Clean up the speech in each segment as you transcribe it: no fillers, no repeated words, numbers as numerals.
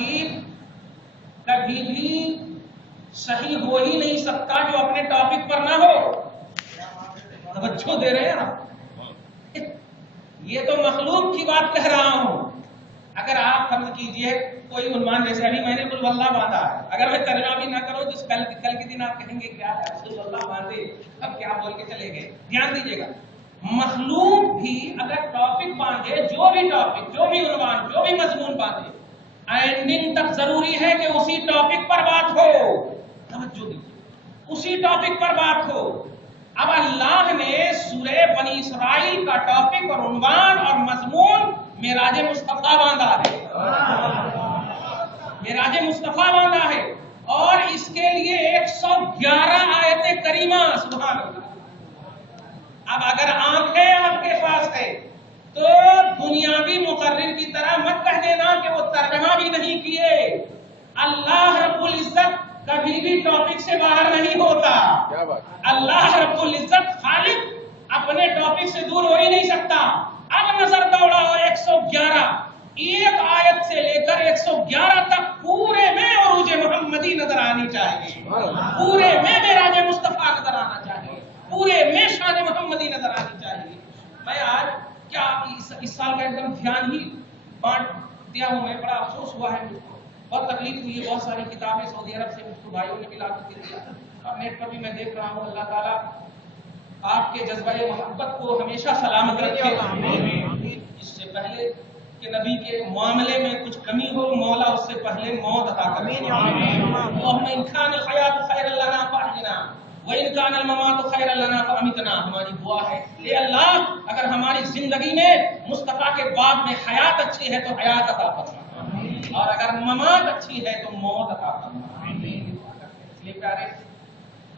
خطیب کبھی بھی صحیح ہو ہی نہیں سکتا جو اپنے ٹاپک پر نہ ہو. توجہ دے رہے ہیں آپ؟ یہ تو مخلوق کی بات کہہ رہا ہوں. اگر آپ فرض کیجئے کوئی عنوان، جیسے ابھی میں نے قل واللہ باندھا ہے، اگر میں ترجمہ بھی نہ کروں تو کل کے دن آپ کہیں گے کیا ہے قل واللہ باندھے، اب کیا بول کے چلے گئے. دھیان دیجیے گا، مخلوق بھی اگر ٹاپک باندھے، جو بھی ٹاپک، جو بھی عنوان، جو بھی مضمون باندھے، اینڈنگ تک ضروری ہے کہ اسی ٹاپک پر بات ہو. توجہ دیجیے، اسی ٹاپک پر بات ہو. اب اللہ نے سورہ بنی اسرائیل کا ٹاپک اور عنوان اور مضمون معراج مصطفیٰ باندھا ہے. معراج مصطفیٰ باندھا ہے، اور اس کے لیے 111 آیت کریمہ. سبحان اللہ. اب اگر آنکھیں آپ کے پاس ہے تو دنیاوی مقرر کی طرح مت کہہ دینا کہ وہ ترجمہ بھی نہیں کیے. اللہ رب العزت کبھی بھی ٹاپک سے باہر نہیں ہوتا. اللہ رب العزت خالق اپنے ٹاپک سے دور ہو ہی نہیں سکتا. اب نظر دوڑا اور 111 ایک آیت سے لے کر 111 تک پورے میں عروج محمدی نظر آنی چاہیے، پورے میں معراج مصطفیٰ نظر آنا چاہیے، پورے میں شان محمدی نظر آنی چاہیے. میں آج کیا اس سال کا ایک دم دھیان ہی بانٹ دیا ہوں. میں بڑا افسوس ہوا ہے، مجھ کو بہت تکلیف ہوئی ہے. بہت ساری کتابیں سعودی عرب سے مجھ کو بھائیوں نے ملا کے دیا، اور نیٹ پر بھی میں دیکھ رہا ہوں. اللہ تعالیٰ آپ کے جذبہ محبت کو ہمیشہ سلامت رکھے. اس سے پہلے کہ نبی کے معاملے میں کچھ کمی ہو، مولا اس سے پہلے موت عطا کرے. اللہم ان کان الحیات خیر لنا فاحینا وان کان الممات خیر لنا فامیتنا. ہماری دعا ہے اے اللہ اگر ہماری زندگی میں مصطفیٰ کے بعد میں حیات اچھی ہے تو حیات عطا فرما، اور اگر ممات اچھی ہے تو موت عطا فرما. اس لیے پیارے،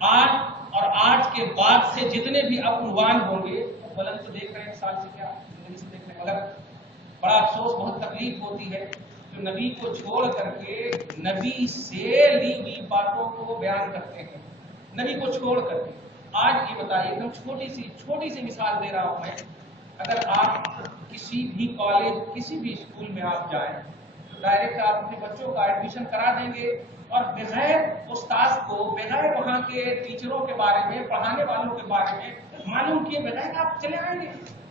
آج کے بعد سے جتنے بھی اب عنوان ہوں گے، بلند تو دیکھ رہے ہیں سال سے کیا زندگی سے دیکھ رہے ہیں، مگر بڑا افسوس، بہت تکلیف ہوتی ہے جو نبی کو چھوڑ کر کے نبی سے لی ہوئی باتوں کو بیان کرتے ہیں. نبی کو چھوڑ کر کے آج یہ بتائیے، ایک دم چھوٹی سی مثال دے رہا ہوں میں. اگر آپ کسی بھی کالج، کسی بھی اسکول میں آپ جائیں، ڈائریکٹ آپ اپنے بچوں کا ایڈمیشن کرا دیں گے اور بغیر استاذ کو، بغیر وہاں کے ٹیچروں کے بارے میں، پڑھانے والوں کے بارے میں معلوم کیے بغیر آپ چلے آئیں گے؟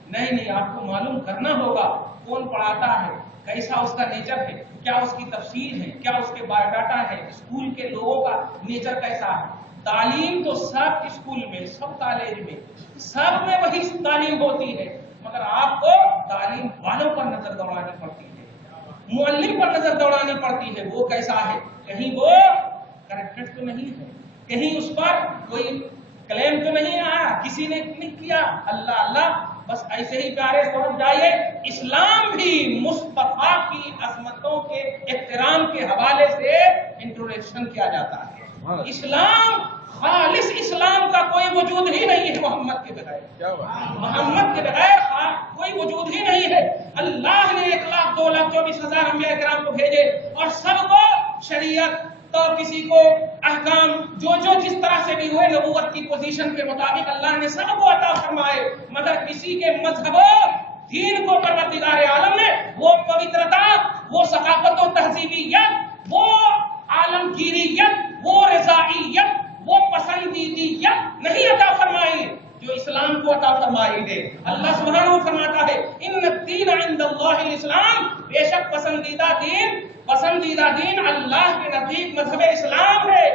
نہیں، آپ کو معلوم کرنا ہوگا کون پڑھاتا ہے، کیسا اس کا نیچر ہے، کیا اس کی تفسیر ہے، کیا اس کے بایو ڈاٹا ہے، اسکول کے لوگوں کا نیچر کیسا ہے. تعلیم تو سب اسکول میں، سب کالج میں، سب میں وہی تعلیم ہوتی ہے، مگر آپ کو تعلیم والوں پر نظر دوڑانی پڑتی ہے، معلم پر نظر دوڑانی پڑتی ہے. وہ کیسا ہے، کہیں وہ کریکٹڈ تو نہیں ہے، کہیں اس پر کوئی کلیم تو نہیں آیا، کسی نے نہیں کیا. اللہ بس ایسے ہی پیارے سمجھ جائیے، اسلام بھی مصطفیٰ کی عظمتوں کے احترام کے حوالے سے انٹروڈکشن کیا جاتا ہے. اسلام، خالص اسلام کا کوئی وجود ہی نہیں ہے محمد کے بغیر. محمد کے بغیر کوئی وجود ہی نہیں ہے. اللہ نے 1,02,24,000 انبیاء کرام کو بھیجے اور سب کو شریعت تو کسی کو احکام جو جس طرح سے بھی ہوئے نبوت کی پوزیشن کے مطابق اللہ نے سب کو عطا فرمائے، مگر کسی کے مذہب دین کو پروردگار عالم نے وہ پوترتا، وہ ثقافت و تہذیبیت، وہ عالمگیریت، وہ رضائیت، وہ پسندیدیت نہیں عطا فرمائی جو اسلام کو عطا فرمائی ہے. اللہ سبحانہ فرماتا ہے ان الدین عند اللہ الاسلام، بے شک پسندیدہ دین اللہ کے نزدیک مذہب اسلام ہے.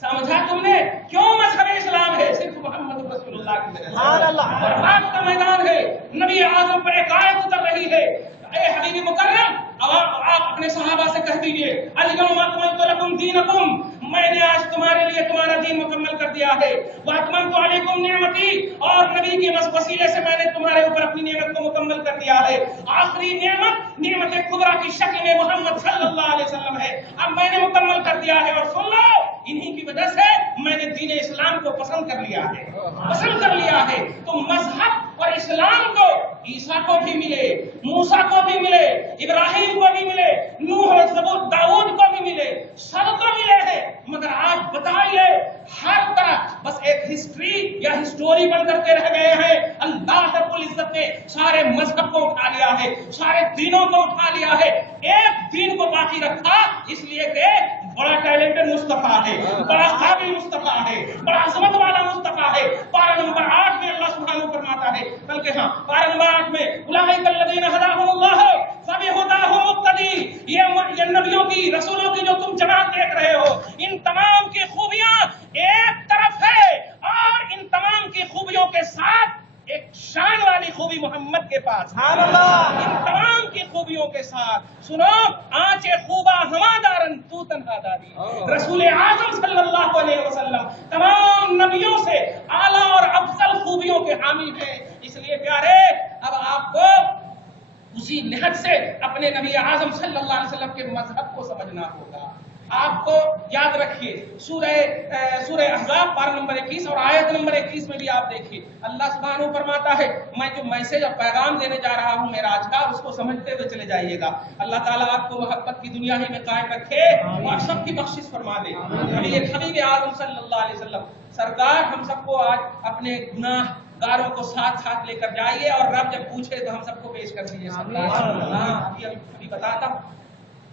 سمجھا تم نے کیوں مذہب اسلام ہے؟ صرف محمد رسول اللہ کی وجہ سے. اور آج کا میدان ہے، نبی اعظم پر ایک آیت اتر رہی ہے، اے حبیب مکرم آپ اپنے صحابہ سے کہہ دیجئے الیوم اکملت لکم دینکم، میں نے آج تمہارے لیے تمہارا دین مکمل کر دیا ہے. واتممت علیکم نعمتی، اور نبی کے وسیلے سے میں نے تمہارے اوپر اپنی نعمت کو مکمل کر دیا ہے. آخری نعمت کبریٰ کی شکل میں محمد صلی اللہ علیہ وسلم ہے، اب میں نے مکمل کر دیا ہے. اور سن لو، انہی کی وجہ سے میں نے دین اسلام کو پسند کر لیا ہے. تو مذہب اور اسلام کو عیسیٰ کو بھی ملے، موسیٰ کو بھی ملے، ابراہیم کو بھی ملے، نوح اور زبور داؤد کو بھی ملے، سب کو ملے ہیں. مگر آج بتائیے ہر طرف بس ایک ہسٹری یا ہسٹوری بن کرتے رہ گئے ہیں. اللہ رب العزت نے سارے مذہب کو اٹھا لیا ہے، سارے دینوں کو اٹھا لیا ہے، ایک دین کو باقی رکھا اس لیے کہ بڑا ٹیلنٹڈ مصطفیٰ ہے، بڑا قابل مصطفیٰ ہے، بڑا عظمت والا مصطفیٰ ہے۔ پارہ نمبر 8 میں اللہ سبحانہ فرماتا ہے، بلکہ ہاں پارہ نمبر 8 میں اولئک الذین ھداھم اللہ فبھداہ مقتدی، یہ نبیوں کی رسولوں کی جو تم جماعت دیکھ رہے ہو، ان تمام کی خوبیاں ایک طرف ہے، اور ان تمام کی خوبیوں کے ساتھ ایک شان والی خوبی محمد کے پاس ہے۔ ان تمام کی خوبیوں کے ساتھ سنو، آنچ خوبا ہمادارن تو تنہا داری، رسول اعظم صلی اللہ علیہ وسلم تمام نبیوں سے اعلیٰ اور افضل خوبیوں کے حامل ہیں۔ اس لیے پیارے، اب آپ کو اسی نہج سے اپنے نبی اعظم صلی اللہ علیہ وسلم کے مذہب کو سمجھنا ہوگا۔ آپ کو یاد رکھیے سورہ احزاب پارہ نمبر 21 اور آیت نمبر 21 میں بھی آپ دیکھیے، اللہ سبحانہ فرماتا ہے میں جو میسج اور پیغام دینے جا رہا ہوں معراج کا، اس کو سمجھتے ہوئے چلے جائیے گا۔ اللہ تعالیٰ آپ کو محبت کی دنیا ہی میں قائم رکھے اور سب کی بخشش فرما دے۔ حبیب اعظم صلی اللہ علیہ وسلم سرکار ہم سب کو آج اپنے گناہ گاروں کو ساتھ ساتھ لے کر جائیے، اور رب جب پوچھے تو ہم سب کو پیش کر دیجیے۔ ابھی بتاتا ہوں،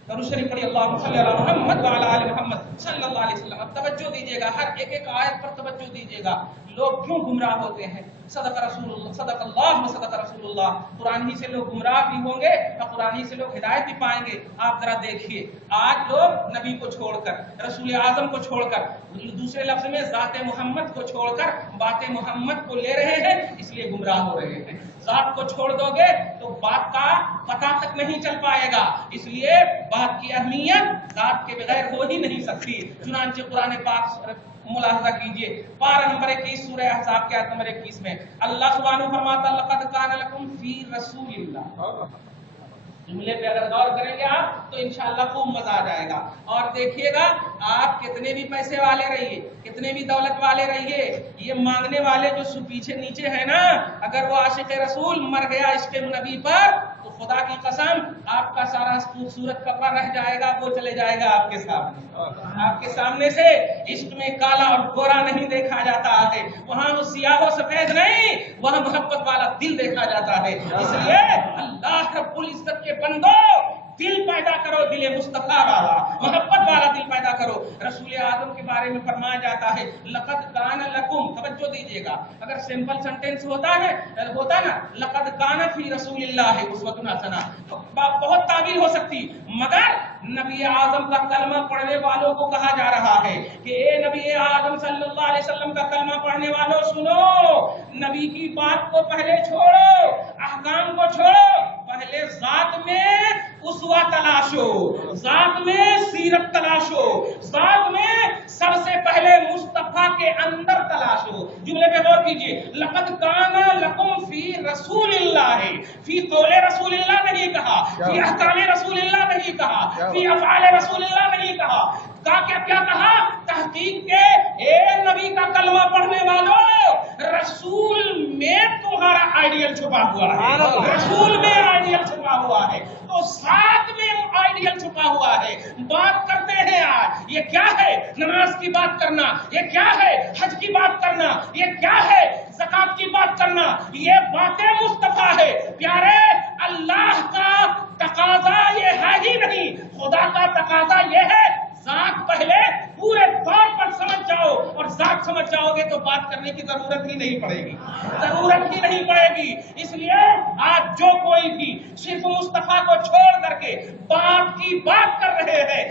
درود شریف پڑھی، اللہم صلی علی محمد وعلی آل محمد صلی اللہ علیہ وسلم۔ اب توجہ دیجیے گا، ہر ایک ایک آیت پر توجہ دیجیے گا۔ لوگ کیوں گمراہ ہوتے ہیں؟ صدق رسول اللہ، صدق اللہ و صدق رسول اللہ۔ قرآن ہی سے لوگ گمراہ بھی ہوں گے اور قرآن ہی سے لوگ ہدایت بھی پائیں گے۔ آپ ذرا دیکھیے، آج لوگ نبی کو چھوڑ کر، رسول اعظم کو چھوڑ کر، دوسرے لفظ میں ذات محمد کو چھوڑ کر بات محمد کو لے رہے ہیں، اس لیے گمراہ ہو رہے ہیں۔ ذات کو چھوڑ دو گے تو بات کا پتہ تک نہیں چل پائے گا، اس لیے بات کی اہمیت ذات کے بغیر ہو ہی نہیں سکتی۔ چنانچہ قرآن پاک ملاحظہ کیجئے، پارہ نمبر 21 سورہ احزاب کے آیت نمبر 21 میں اللہ سبحانہ فرماتا لقد کان لکم فی رسول اللہ۔ جملے پہ اگر غور کریں گے آپ تو انشاءاللہ خوب مزہ آ جائے گا۔ اور دیکھیے گا، آپ کتنے بھی پیسے والے رہیے، کتنے بھی دولت والے رہیے، یہ مانگنے والے جو پیچھے نیچے ہیں نا، اگر وہ عاشق رسول مر گیا عشق نبی پر تو خدا کی قسم آپ کا سارا خوبصورت کپڑا رہ جائے گا، وہ چلے جائے گا آپ کے سامنے۔ آپ کے سامنے سے عشق میں کالا اور گورا نہیں دیکھا جاتا ہے، وہاں وہ سیاہ و سفید نہیں، وہاں محبت والا دل دیکھا جاتا ہے۔ اس لیے اللہ رب العزت کے بندو، دل پیدا کرو، دل مصطفیٰ والا، محبت والا دل پیدا کرو۔ رسول اعظم کے بارے میں فرمایا جاتا ہے لقد کان لکم، توجہ دیجیے گا، اگر سمپل سینٹینس ہوتا نا لقد کان فی رسول اللہ اسوۃ حسنہ، بہت تعبیر ہو سکتی، مگر نبی اعظم کا کلمہ پڑھنے والوں کو کہا جا رہا ہے کہ اے نبی اعظم صلی اللہ علیہ وسلم کا کلمہ پڑھنے والوں سنو، نبی کی بات کو پہلے چھوڑو، احکام کو چھوڑو، پہلے ذات میں اسوہ تلاشو، ذات میں سیرت تلاشو، ذات میں سب سے پہلے مصطفیٰ کے اندر تلاشو۔ جملے پہ غور کیجئے، لقد کان لکم فی رسول اللہ، فی قول رسول اللہ نہیں کہا، فی احکام رسول اللہ نہیں کہا، فی افعال رسول اللہ نہیں کہا، کیا کہا؟ تحقیق کے اے نبی کا کلمہ پڑھنے والوں، رسول میں تمہارا آئیڈیل چھپا ہوا ہے، رسول میں آئیڈیل چھپا ہوا ہے، تو ساتھ میں آئیڈیل چھپا ہوا ہے۔ بات کرتے ہیں آج، یہ کیا ہے؟ نماز کی بات کرنا، یہ کیا ہے؟ حج کی بات کرنا، یہ کیا ہے؟ زکات کی بات کرنا، یہ باتیں مصطفیٰ ہے۔ پیارے، اللہ کا تقاضا یہ ہے ہی نہیں، خدا کا تقاضا یہ ہے ذات پہلے پورے طور پر سمجھ جاؤ، اور ذات سمجھ جاؤ گے تو بات کرنے کی ضرورت ہی نہیں پڑے گی، ضرورت ہی نہیں پڑے گی۔ اس لیے آج جو کوئی بھی صرف مصطفیٰ کو چھوڑ کر کے بات کی بات کر رہے ہیں،